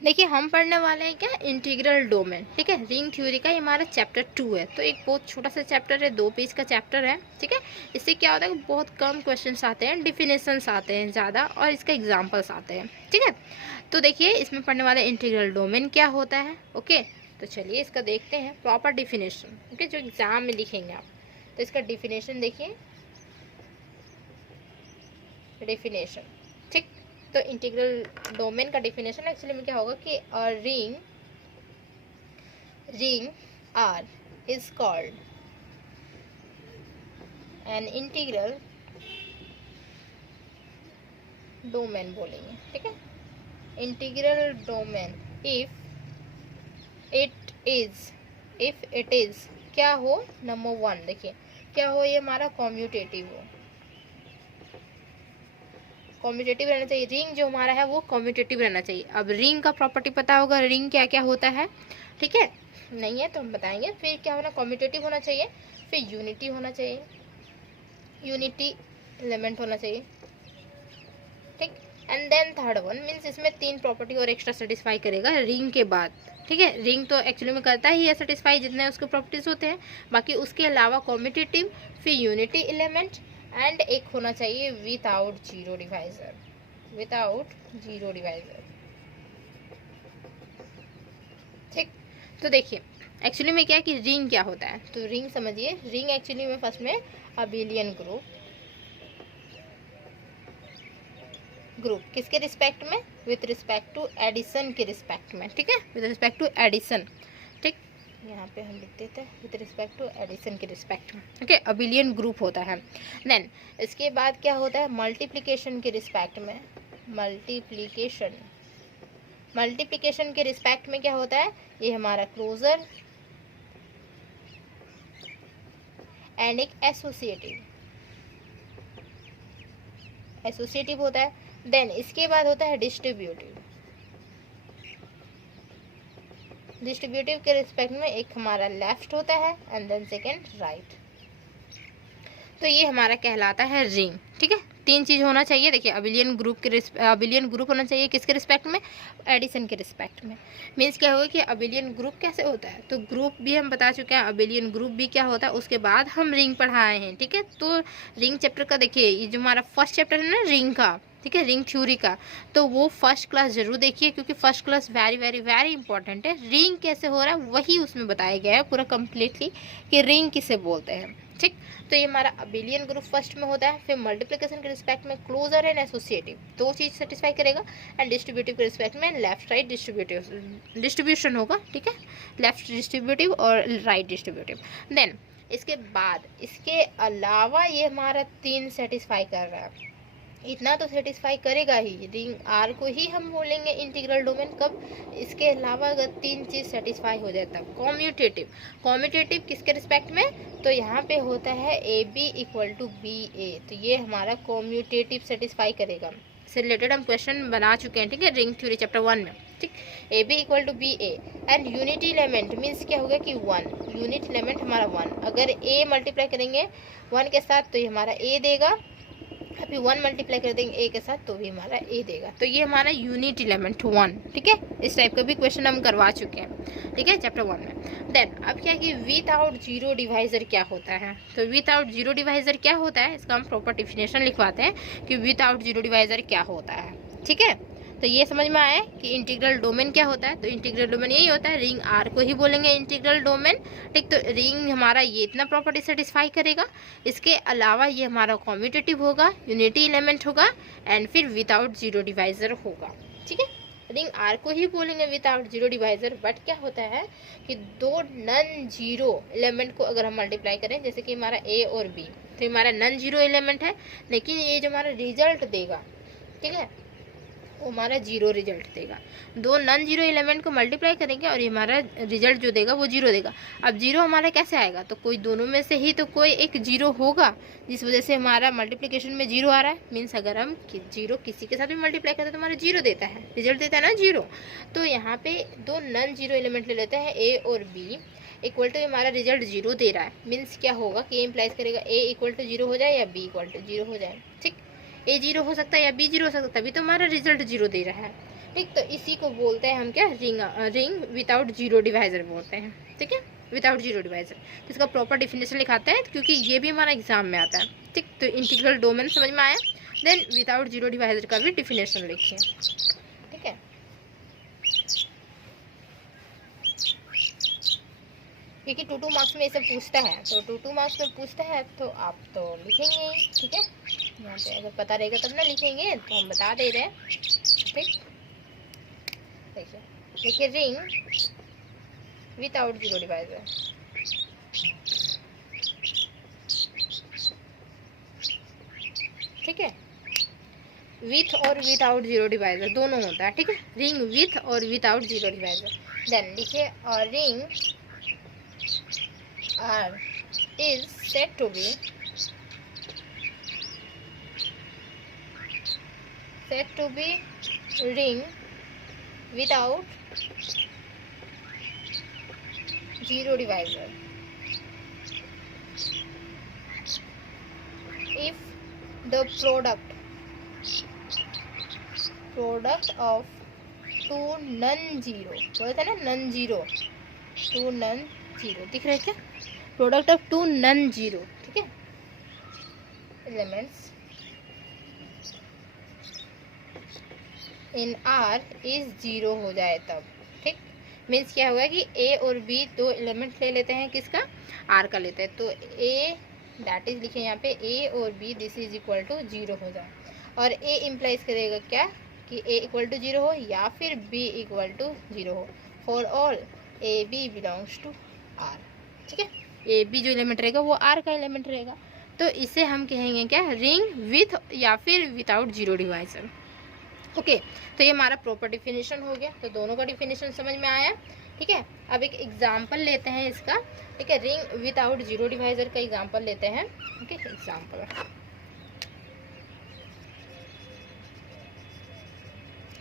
देखिए हम पढ़ने वाले हैं क्या, इंटीग्रल डोमेन। ठीक है, रिंग थ्योरी का ये हमारा चैप्टर 2 है। तो एक बहुत छोटा सा चैप्टर है, 2 पेज का चैप्टर है। ठीक है, इससे क्या होता है कि बहुत कम क्वेश्चंस आते हैं, डिफिनेशंस आते हैं ज़्यादा, और इसका एग्जाम्पल्स आते हैं। ठीक है, तो देखिए इसमें पढ़ने वाले इंटीग्रल डोमेन क्या होता है। ओके, तो चलिए इसका देखते हैं प्रॉपर डिफिनेशन। ओके, जो एग्जाम में लिखेंगे आप, तो इसका डिफिनेशन देखिए, डेफिनेशन। ठीक, तो इंटीग्रल डोमेन का डेफिनेशन एक्चुअली में क्या होगा कि a ring R is called an integral domain बोलेंगे। ठीक है, integral domain if it is क्या हो, नंबर 1 देखिए क्या हो, ये हमारा कॉम्यूटेटिव हो, कॉम्यूटेटिव रहना चाहिए। रिंग जो हमारा है वो कॉम्यूटेटिव रहना चाहिए। अब रिंग का प्रॉपर्टी पता होगा, रिंग क्या क्या होता है। ठीक है, नहीं है तो हम बताएंगे। फिर क्या होना, कॉम्यूटेटिव होना चाहिए, फिर यूनिटी होना चाहिए, यूनिटी एलिमेंट होना चाहिए। ठीक, and then third one means इसमें 3 प्रॉपर्टी और एक्स्ट्रा सेटिस्फाई करेगा रिंग के बाद। ठीक है, रिंग तो एक्चुअली में करता ही है सेटिस्फाई जितने उसके प्रॉपर्टीज होते हैं, बाकी उसके अलावा कॉम्यूटेटिव, फिर यूनिटी एलिमेंट, एंड एक होना चाहिए without zero divisor, without zero divisor. ठीक, तो देखिए एक्चुअली में क्या है कि रिंग क्या होता है, तो रिंग समझिए। रिंग एक्चुअली में फर्स्ट में अबिलियन ग्रुप किसके रिस्पेक्ट में, विथ रिस्पेक्ट टू एडिशन के रिस्पेक्ट में। ठीक है, विथ रिस्पेक्ट टू एडिशन। ठीक, यहाँ पे हम लिख देते हैं विथ रिस्पेक्ट टू एडिशन के रिस्पेक्ट में। ओके, अबिलियन ग्रुप होता है। देन इसके बाद क्या होता है, मल्टीप्लिकेशन के रिस्पेक्ट में, मल्टीप्लिकेशन के रिस्पेक्ट में क्या होता है, ये हमारा क्लोजर एंड एक एसोसिएटिव होता है। देन इसके बाद होता है डिस्ट्रीब्यूटिव के रिस्पेक्ट में एक हमारा लेफ्ट होता है, एंड देन सेकेंड राइट। तो ये हमारा कहलाता है रिंग। ठीक है, 3 चीज होना चाहिए। देखिए अबिलियन ग्रुप होना चाहिए किसके रिस्पेक्ट में, एडिशन के रिस्पेक्ट में। मीन्स क्या होगा कि अबिलियन ग्रुप कैसे होता है, तो ग्रुप भी हम बता चुके हैं, अबिलियन ग्रुप भी क्या होता है, उसके बाद हम रिंग पढ़ाए हैं। ठीक है, तो रिंग चैप्टर का देखिए, ये जो हमारा फर्स्ट चैप्टर है ना रिंग का, ठीक है, रिंग थ्योरी का, तो वो फर्स्ट क्लास जरूर देखिए, क्योंकि first class very very very important है। रिंग कैसे हो रहा है वही उसमें बताया गया है पूरा कंप्लीटली, कि रिंग किसे बोलते हैं। ठीक, तो ये हमारा अबिलियन ग्रुप फर्स्ट में होता है, फिर मल्टीप्लिकेशन के रिस्पेक्ट में क्लोजर एंड एसोसिएटिव 2 चीज सेटिस्फाई करेगा, एंड डिस्ट्रीब्यूटिव के रिस्पेक्ट में लेफ्ट राइट डिस्ट्रीब्यूशन होगा। ठीक है, लेफ्ट डिस्ट्रीब्यूटिव और राइट डिस्ट्रीब्यूटिव। देन इसके बाद इसके अलावा ये हमारा 3 सेटिस्फाई कर रहा है, इतना तो सेटिस्फाई करेगा ही, रिंग आर को ही हम बोलेंगे इंटीग्रल डोमेन कब, इसके अलावा अगर 3 चीज सेटिस्फाई हो जाए तब। कॉम्यूटेटिव किसके रिस्पेक्ट में, तो यहाँ पे होता है A B equal to B A, तो ये हमारा कॉम्यूटेटिव सेटिस्फाई करेगा। इससे रिलेटेड हम क्वेश्चन बना चुके हैं। ठीक है, रिंग थ्योरी चैप्टर 1 में। ठीक, A B equal to B A, and unity element means क्या होगा कि 1, यूनिट एलिमेंट हमारा 1, अगर ए मल्टीप्लाई करेंगे 1 के साथ तो ये हमारा ए देगा, अभी 1 मल्टीप्लाई कर देंगे ए के साथ तो भी हमारा ए देगा। तो ये हमारा यूनिट एलिमेंट 1। ठीक है, इस टाइप का भी क्वेश्चन हम करवा चुके हैं। ठीक है, चैप्टर 1 में। देन अब क्या कि विदाउट जीरो डिवाइजर क्या होता है, तो विदाउट जीरो डिवाइजर क्या होता है, इसका हम प्रॉपर डिफिनेशन लिखवाते हैं कि विदाउट जीरो डिवाइजर क्या होता है। ठीक है, तो ये समझ में आया कि इंटीग्रल डोमेन क्या होता है, तो इंटीग्रल डोमेन यही होता है, रिंग आर को ही बोलेंगे इंटीग्रल डोमेन। ठीक, तो रिंग हमारा ये इतना प्रॉपर्टी सेटिस्फाई करेगा, इसके अलावा ये हमारा कॉम्यूटेटिव होगा, यूनिटी एलिमेंट होगा, एंड फिर विदाउट जीरो डिवाइजर होगा। ठीक है, रिंग आर को ही बोलेंगे विदाउट जीरो डिवाइजर। बट क्या होता है कि 2 नन जीरो एलिमेंट को अगर हम मल्टीप्लाई करें, जैसे कि हमारा ए और बी, तो हमारा नन जीरो एलिमेंट है, लेकिन ये जो हमारा रिजल्ट देगा, ठीक है, वो हमारा जीरो रिजल्ट देगा। 2 नन जीरो एलिमेंट को मल्टीप्लाई करेंगे और ये हमारा रिजल्ट जो देगा वो जीरो देगा। अब जीरो हमारा कैसे आएगा, तो कोई दोनों में से ही तो कोई एक जीरो होगा, जिस वजह से हमारा मल्टीप्लिकेशन में जीरो आ रहा है। मीन्स अगर हम जीरो किसी के साथ भी मल्टीप्लाई करते हैं तो हमारा जीरो देता है, रिजल्ट देता है ना जीरो। तो यहाँ पे 2 नन जीरो एलिमेंट ले लेते हैं, ए और बी इक्वल टू हमारा रिजल्ट जीरो दे रहा है। मीन्स क्या होगा कि इम्प्लाइज करेगा ए इक्वल टू जीरो हो जाए या बी इक्वल टू जीरो हो जाए। ठीक, ए जीरो हो सकता है या बी जीरो हो सकता है, तभी तो हमारा रिजल्ट जीरो दे रहा है। ठीक। तो इसी को बोलते हैं हम क्या, रिंग विदाउट जीरो डिवाइजर बोलते हैं, ठीक है, विदाउट जीरो डिवाइजर। तो इसका प्रॉपर डिफिनेशन लिखाते हैं क्योंकि ये भी हमारा एग्जाम में आता है, ठीक। तो इंटीग्रल डोमेन समझ में आया, देन विदाउट जीरो डिवाइजर का भी डिफिनेशन लिखिए, ठीक है। क्योंकि 2 मार्क्स में ये सब पूछता है, तो 2 मार्क्स में पूछता है तो आप तो लिखेंगे ही, ठीक है। यहाँ पे अगर पता रहेगा तब ना लिखेंगे, तो हम बता दे रहे हैं, ठीक। देखिए रिंग विदाउट जीरो डिवाइजर, ठीक है। विथ और विदाउट जीरो डिवाइजर दोनों होता है, ठीक है। रिंग विथ और विदाउट जीरो डिवाइजर। देन लिखिए और ring R is said to be ring without zero divisor if the product of two non-zero, बोलते हैं ना non-zero, two non-zero दिख रहा है क्या, product of two non zero, ठीक है, elements in R is zero हो जाए तब, ठीक। मीन्स क्या होगा कि ए और बी दो एलिमेंट ले लेते हैं, किसका, आर का लेते हैं, तो ए दैट इज लिखे यहाँ पे ए और B this is equal to zero हो जाए, और ए इम्प्लाइज करेगा क्या कि ए इक्वल टू जीरो हो या फिर बी इक्वल टू जीरो हो for all A B belongs to R, ठीक है। ए बी जो एलिमेंट रहेगा वो आर का एलिमेंट रहेगा, तो इसे हम कहेंगे क्या, रिंग विथ या फिर विदाउट जीरो डिवाइजर, ओके। तो ये हमारा प्रॉपर डिफिनेशन हो गया, तो दोनों का डिफिनेशन समझ में आया, ठीक है। अब एक एग्जांपल लेते हैं इसका, ठीक है, रिंग विदाउट जीरो डिवाइजर का एग्जांपल लेते हैं, ओके।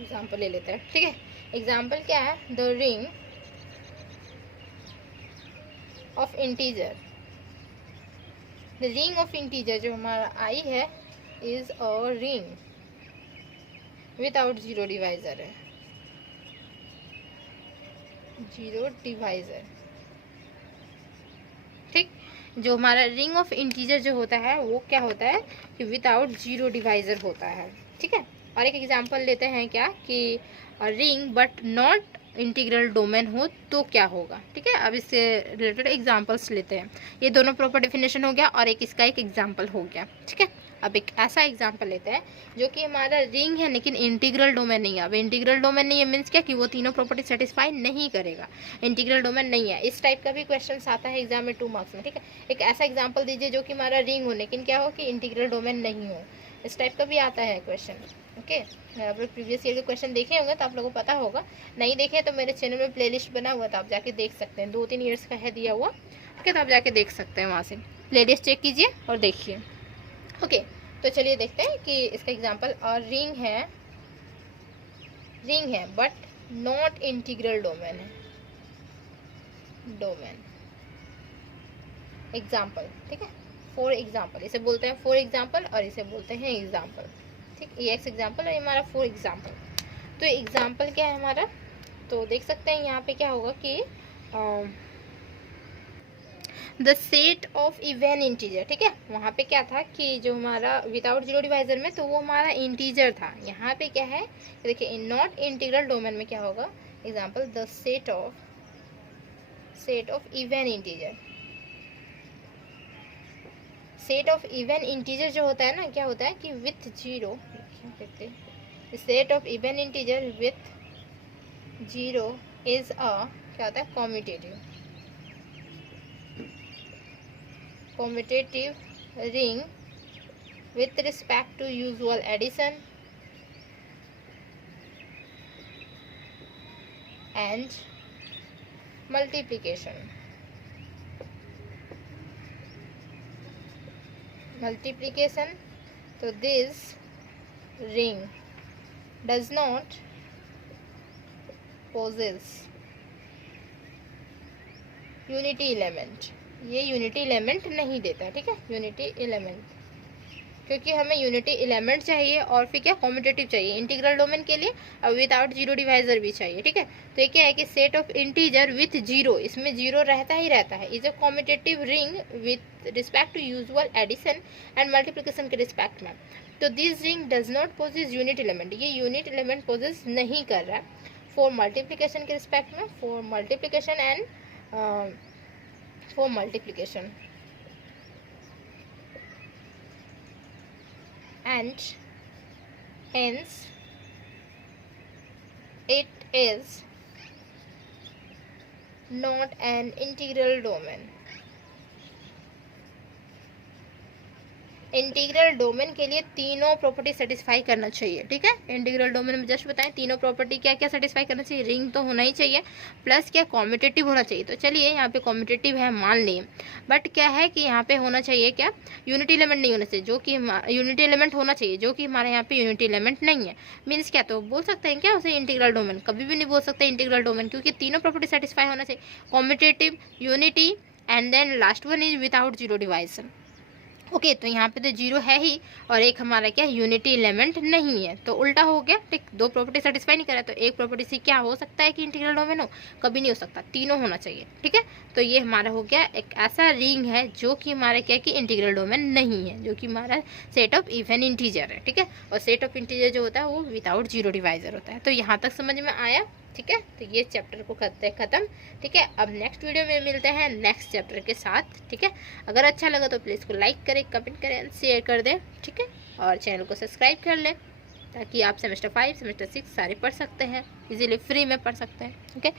एग्जांपल ले लेते हैं, ठीक है। एग्जांपल क्या है, the ring of integer, the ring of integer जो हमारा आई है is a ring without zero divisor है, जीरो डिवाइजर, ठीक। जो हमारा रिंग ऑफ इंटीजर जो होता है वो क्या होता है कि विदाउट जीरो डिवाइजर होता है, ठीक है। और एक एग्जांपल लेते हैं क्या कि ring but not integral domain हो तो क्या होगा, ठीक है। अब इससे रिलेटेड एग्जांपल्स लेते हैं, ये दोनों प्रॉपर डेफिनेशन हो गया और एक इसका एक एग्जांपल हो गया, ठीक है। अब एक ऐसा एग्जांपल लेते हैं जो कि हमारा रिंग है लेकिन इंटीग्रल डोमेन नहीं है। अब इंटीग्रल डोमेन नहीं है मीन्स क्या कि वो तीनों प्रॉपर्टी सेटिस्फाई नहीं करेगा, इंटीग्रल डोमेन नहीं है। इस टाइप का भी क्वेश्चन आता है एग्जाम में 2 मार्क्स में, ठीक है। एक ऐसा एग्जाम्पल दीजिए जो कि हमारा रिंग हो लेकिन क्या हो कि इंटीग्रल डोमेन नहीं हो, इस टाइप का भी आता है क्वेश्चन, ओके। आप लोग प्रीवियस ईयर के क्वेश्चन देखे होंगे तो आप लोगों को पता होगा, नहीं देखे तो मेरे चैनल में प्लेलिस्ट बना हुआ था, आप जाके देख सकते हैं, 2-3 ईयर्स का है दिया हुआ, ठीक है। तो आप जाके देख सकते हैं, वहाँ से प्लेलिस्ट चेक कीजिए और देखिए, ओके। तो चलिए देखते हैं कि इसका एग्जांपल, और रिंग है बट नॉट इंटीग्रल डोमेन है, डोमेन एग्जांपल, ठीक है। फॉर एग्जांपल इसे बोलते हैं, फॉर एग्जांपल, और इसे बोलते हैं एग्जांपल, ठीक। ये एक्स एग्जांपल और ये हमारा फॉर एग्जांपल। तो एग्जांपल क्या है हमारा, तो देख सकते हैं यहाँ पे क्या होगा कि the set of even integer, ठीक है। वहाँ पे क्या था कि जो हमारा विदाउट जीरो डिवाइजर में तो वो हमारा इंटीजर था, यहाँ पे क्या है देखिए इन नॉट इंटीग्रल डोमेन में क्या होगा, example the set of even integer, set of even integer जो होता है ना, क्या होता है कि with zero, set of even integer with zero is a क्या होता है commutative ring with respect to usual addition and multiplication. So this ring does not possess unity element, ये यूनिटी एलिमेंट नहीं देता, ठीक है, यूनिटी एलिमेंट क्योंकि हमें यूनिटी एलिमेंट चाहिए और फिर क्या कॉम्यूटेटिव चाहिए इंटीग्रल डोमेन के लिए, और विदाउट जीरो डिवाइजर भी चाहिए, ठीक है। तो ये क्या है कि set of integer with zero, इसमें जीरो रहता ही रहता है, is a commutative ring with respect to usual addition and multiplication के रिस्पेक्ट में। तो this ring does not possess unit element, ये यूनिट एलिमेंट पोजेस नहीं कर रहा है फॉर मल्टीप्लिकेशन के रिस्पेक्ट में, for multiplication and for multiplication and hence it is not an integral domain। Integral domain के लिए तीनों प्रॉपर्टी सेटिस्फाई करना चाहिए, ठीक है। इंटीग्रल डोमेन में जस्ट बताएं तीनों प्रॉपर्टी क्या क्या सेटिस्फाई करना चाहिए, रिंग तो होना ही चाहिए, प्लस क्या कॉम्यूटेटिव होना चाहिए। तो चलिए यहाँ पे कॉम्यूटेटिव है मान लिए, बट क्या है कि यहाँ पे होना चाहिए क्या, यूनिटी एलिमेंट नहीं होना चाहिए, जो कि यूनिटी एलिमेंट होना चाहिए, जो कि हमारे यहाँ पे यूनिटी एलिमेंट नहीं है। मीन्स क्या, तो बोल सकते हैं क्या उसे इंटीग्रल डोमेन, कभी भी नहीं बोल सकते इंटीग्रल डोमेन, क्योंकि तीनों प्रॉपर्टी सेटिस्फाई होना चाहिए, commutative, unity and then last one is without zero divisor. Okay तो यहाँ पे तो जीरो है ही, और एक हमारा क्या यूनिटी एलिमेंट नहीं है, तो उल्टा हो गया, ठीक। दो प्रॉपर्टी सेटिस्फाई नहीं करा, तो एक प्रॉपर्टी से क्या हो सकता है कि इंटीग्रल डोमेन हो, कभी नहीं हो सकता, तीनों होना चाहिए, ठीक है। तो ये हमारा हो गया एक ऐसा रिंग है जो कि हमारा क्या कि इंटीग्रल डोमेन नहीं है, जो कि हमारा सेट ऑफ इवन इंटीजर है, ठीक है। और सेट ऑफ इंटीजर जो होता है वो विदाउट जीरो डिवाइजर होता है। तो यहाँ तक समझ में आया, ठीक है। तो ये चैप्टर को करते हैं ख़त्म, ठीक है। अब नेक्स्ट वीडियो में मिलते हैं नेक्स्ट चैप्टर के साथ, ठीक है। अगर अच्छा लगा तो प्लीज़ को लाइक करें, कमेंट करें, शेयर कर दें, ठीक है। और चैनल को सब्सक्राइब कर लें, ताकि आप सेमेस्टर 5 सेमेस्टर 6 सारे पढ़ सकते हैं, इजीली फ्री में पढ़ सकते हैं, ठीक है।